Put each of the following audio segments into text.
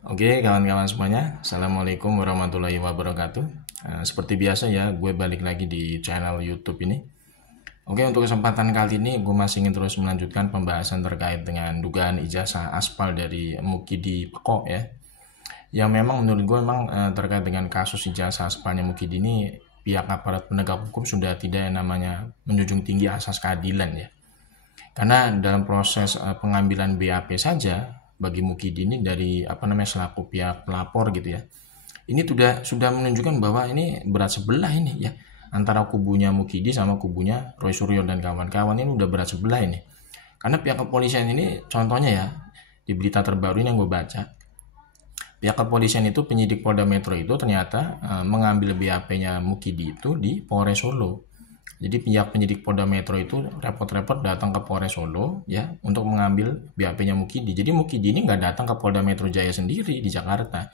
Oke, kawan-kawan semuanya, Assalamualaikum warahmatullahi wabarakatuh. Seperti biasa ya, gue balik lagi di channel YouTube ini. Oke, untuk kesempatan kali ini gue masih ingin terus melanjutkan pembahasan terkait dengan dugaan ijazah aspal dari Mukidi Peko ya. Yang memang menurut gue memang terkait dengan kasus ijazah aspalnya Mukidi ini, pihak aparat penegak hukum sudah tidak yang namanya menjunjung tinggi asas keadilan ya. Karena dalam proses pengambilan BAP saja bagi Mukidi ini dari selaku pihak pelapor gitu ya. Ini sudah menunjukkan bahwa ini berat sebelah ini ya, antara kubunya Mukidi sama kubunya Roy Suryo dan kawan-kawan ini udah berat sebelah ini. Karena pihak kepolisian ini contohnya ya, di berita terbaru ini yang gue baca, pihak kepolisian itu penyidik Polda Metro itu ternyata mengambil BAP-nya Mukidi itu di Polres Solo. Jadi pihak penyidik Polda Metro itu repot-repot datang ke Polres Solo ya untuk mengambil BAP-nya Mukidi. Jadi Mukidi ini nggak datang ke Polda Metro Jaya sendiri di Jakarta.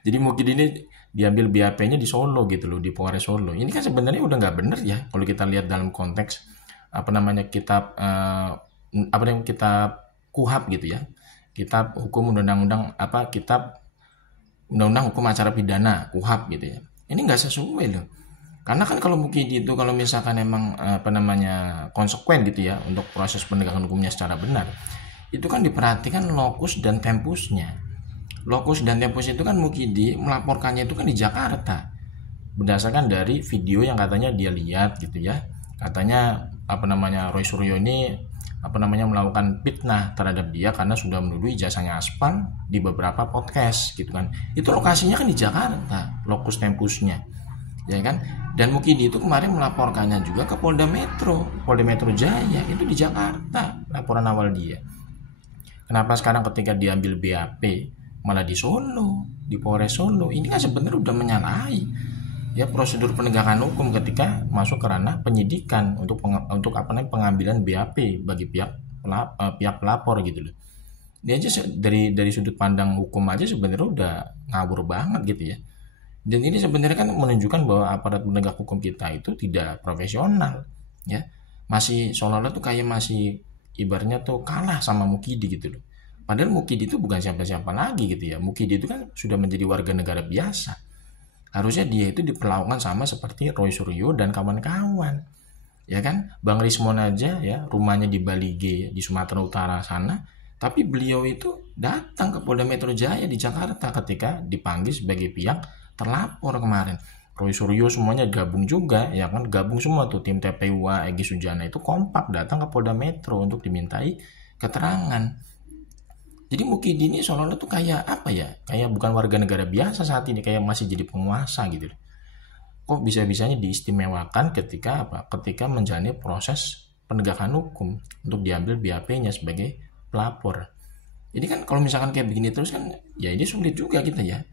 Jadi Mukidi ini diambil BAP-nya di Solo gitu loh, di Polres Solo. Ini kan sebenarnya udah nggak bener ya kalau kita lihat dalam konteks kitab kitab KUHP gitu ya. Kitab hukum undang-undang kitab undang-undang hukum acara pidana KUHP gitu ya. Ini nggak sesuai loh. Karena kan kalau Mukidi itu kalau misalkan emang konsekuen gitu ya untuk proses penegakan hukumnya secara benar, itu kan diperhatikan lokus dan tempusnya. Lokus dan tempus itu kan Mukidi melaporkannya itu kan di Jakarta. Berdasarkan dari video yang katanya dia lihat gitu ya. Katanya Roy Suryo ini melakukan fitnah terhadap dia karena sudah menuduh ijazahnya aspal di beberapa podcast gitu kan. Itu lokasinya kan di Jakarta, lokus tempusnya. Ya kan? Dan Mukidi itu kemarin melaporkannya juga ke Polda Metro Jaya itu di Jakarta laporan awal dia. Kenapa sekarang ketika diambil BAP malah di Solo, di Polres Solo? Ini kan sebenarnya udah menyalahi ya prosedur penegakan hukum ketika masuk ke ranah penyidikan untuk pengambilan BAP bagi pihak pelapor gitu loh. Dia aja dari sudut pandang hukum aja sebenarnya udah ngawur banget gitu ya. Dan ini sebenarnya kan menunjukkan bahwa aparat penegak hukum kita itu tidak profesional, ya. Masih seolah-olah tuh kayak masih ibaratnya tuh kalah sama Mukidi gitu loh. Padahal Mukidi itu bukan siapa-siapa lagi gitu ya. Mukidi itu kan sudah menjadi warga negara biasa. Harusnya dia itu diperlakukan sama seperti Roy Suryo dan kawan-kawan. Ya kan? Bang Rismon aja ya, rumahnya di Bali G, di Sumatera Utara sana, tapi beliau itu datang ke Polda Metro Jaya di Jakarta ketika dipanggil sebagai pihak terlapor kemarin. Roy Suryo semuanya gabung juga ya kan, gabung semua tuh tim TPUA Egy Sujana itu kompak datang ke Polda Metro untuk dimintai keterangan. Jadi Mukidi ini seolah-olah tuh kayak apa ya, kayak bukan warga negara biasa saat ini, kayak masih jadi penguasa gitu. Kok bisa-bisanya diistimewakan ketika menjalani proses penegakan hukum untuk diambil BAP-nya sebagai pelapor. Jadi kan kalau misalkan kayak begini terus kan ya ini sulit juga kita ya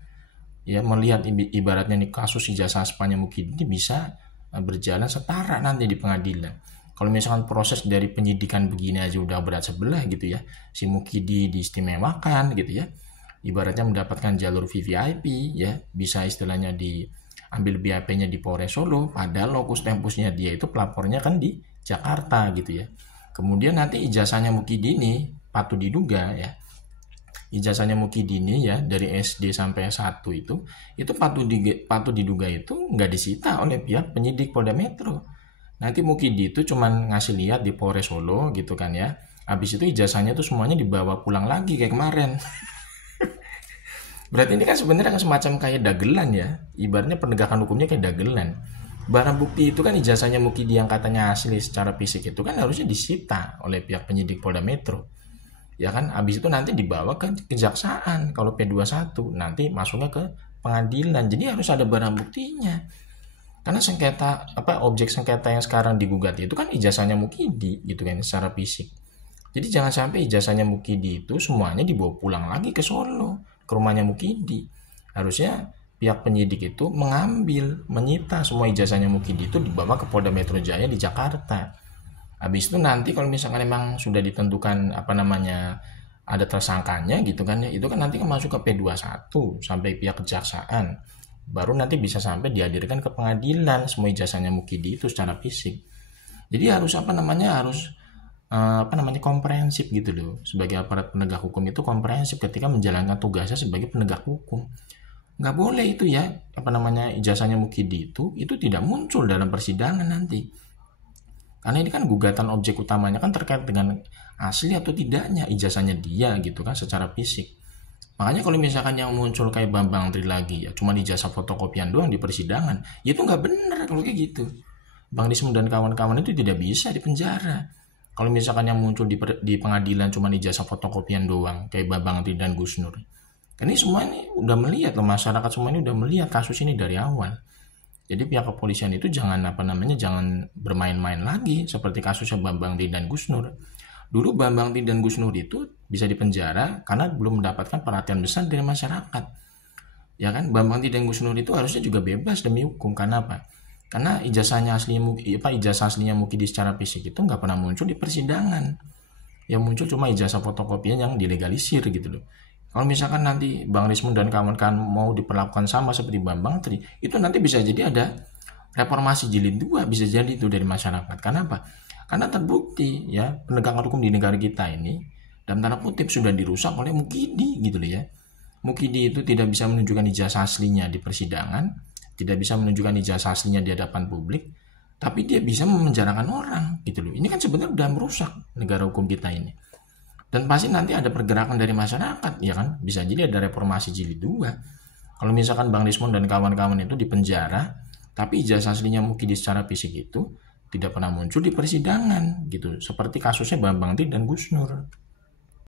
melihat ibaratnya nih kasus ijazah aspalnya Mukidi ini bisa berjalan setara nanti di pengadilan. Kalau misalkan proses dari penyidikan begini aja udah berat sebelah gitu ya, si Mukidi diistimewakan gitu ya, ibaratnya mendapatkan jalur VVIP ya, bisa istilahnya diambil BAP-nya di Polres Solo, padahal lokus tempusnya dia itu pelapornya kan di Jakarta gitu ya. Kemudian nanti ijazahnya Mukidi ini patut diduga ya, ijazahnya Mukidi ini ya dari SD sampai S1 itu patut diduga itu nggak disita oleh pihak penyidik Polda Metro. Nanti Mukidi itu cuman ngasih lihat di Polres Solo gitu kan ya. Habis itu ijazahnya tuh semuanya dibawa pulang lagi kayak kemarin. Berarti ini kan sebenarnya semacam kayak dagelan ya. Ibaratnya penegakan hukumnya kayak dagelan. Barang bukti itu kan ijazahnya Mukidi yang katanya asli secara fisik itu kan harusnya disita oleh pihak penyidik Polda Metro. Ya kan, habis itu nanti dibawa ke kejaksaan kalau P21, nanti masuknya ke pengadilan. Jadi harus ada barang buktinya. Karena objek sengketa yang sekarang digugat itu kan ijazahnya Mukidi gitu kan secara fisik. Jadi jangan sampai ijazahnya Mukidi itu semuanya dibawa pulang lagi ke Solo, ke rumahnya Mukidi. Harusnya pihak penyidik itu menyita semua ijazahnya Mukidi itu dibawa ke Polda Metro Jaya di Jakarta. Habis itu nanti kalau misalkan memang sudah ditentukan ada tersangkanya gitu kan ya, itu kan nanti kan masuk ke P21 sampai pihak kejaksaan. Baru nanti bisa sampai dihadirkan ke pengadilan semua ijazahnya Mukidi itu secara fisik. Jadi harus harus komprehensif gitu loh. Sebagai aparat penegak hukum itu komprehensif ketika menjalankan tugasnya sebagai penegak hukum. Nggak boleh itu ya, ijazahnya Mukidi itu tidak muncul dalam persidangan nanti. Karena ini kan gugatan objek utamanya kan terkait dengan asli atau tidaknya ijazahnya dia gitu kan secara fisik. Makanya kalau misalkan yang muncul kayak Bambang Tri lagi ya, cuma ijazah fotokopian doang di persidangan, ya itu nggak benar kalau kayak gitu. Bang Desmond dan kawan-kawan itu tidak bisa dipenjara. Kalau misalkan yang muncul di pengadilan cuma ijazah fotokopian doang, kayak Bambang Tri dan Gus Nur. Ini semua ini udah melihat loh, masyarakat semua ini udah melihat kasus ini dari awal. Jadi pihak kepolisian itu jangan jangan bermain-main lagi seperti kasusnya Bambang Tri dan Gus Nur. Dulu Bambang Tri dan Gus Nur itu bisa dipenjara karena belum mendapatkan perhatian besar dari masyarakat. Ya kan, Bambang Tri dan Gus Nur itu harusnya juga bebas demi hukum. Karena apa? Karena ijazah aslinya Mukidi secara fisik itu nggak pernah muncul di persidangan. Yang muncul cuma ijazah fotokopian yang dilegalisir gitu loh. Kalau misalkan nanti Bang Desmond dan kawan-kawan mau diperlakukan sama seperti Bambang Tri, itu nanti bisa jadi ada reformasi jilid 2, bisa jadi itu dari masyarakat. Karena apa? Karena terbukti ya penegakan hukum di negara kita ini dalam tanda kutip sudah dirusak oleh Mukidi gitu loh ya. Mukidi itu tidak bisa menunjukkan ijazah aslinya di persidangan, tidak bisa menunjukkan ijazah aslinya di hadapan publik, tapi dia bisa memenjarakan orang gitu loh. Ini kan sebenarnya udah merusak negara hukum kita ini. Dan pasti nanti ada pergerakan dari masyarakat, ya kan? Bisa jadi ada reformasi jilid 2. Kalau misalkan Bang Desmond dan kawan-kawan itu dipenjara, tapi ijazah aslinya Mukidi secara fisik itu tidak pernah muncul di persidangan, gitu. Seperti kasusnya Bambang Tri dan Gus Nur.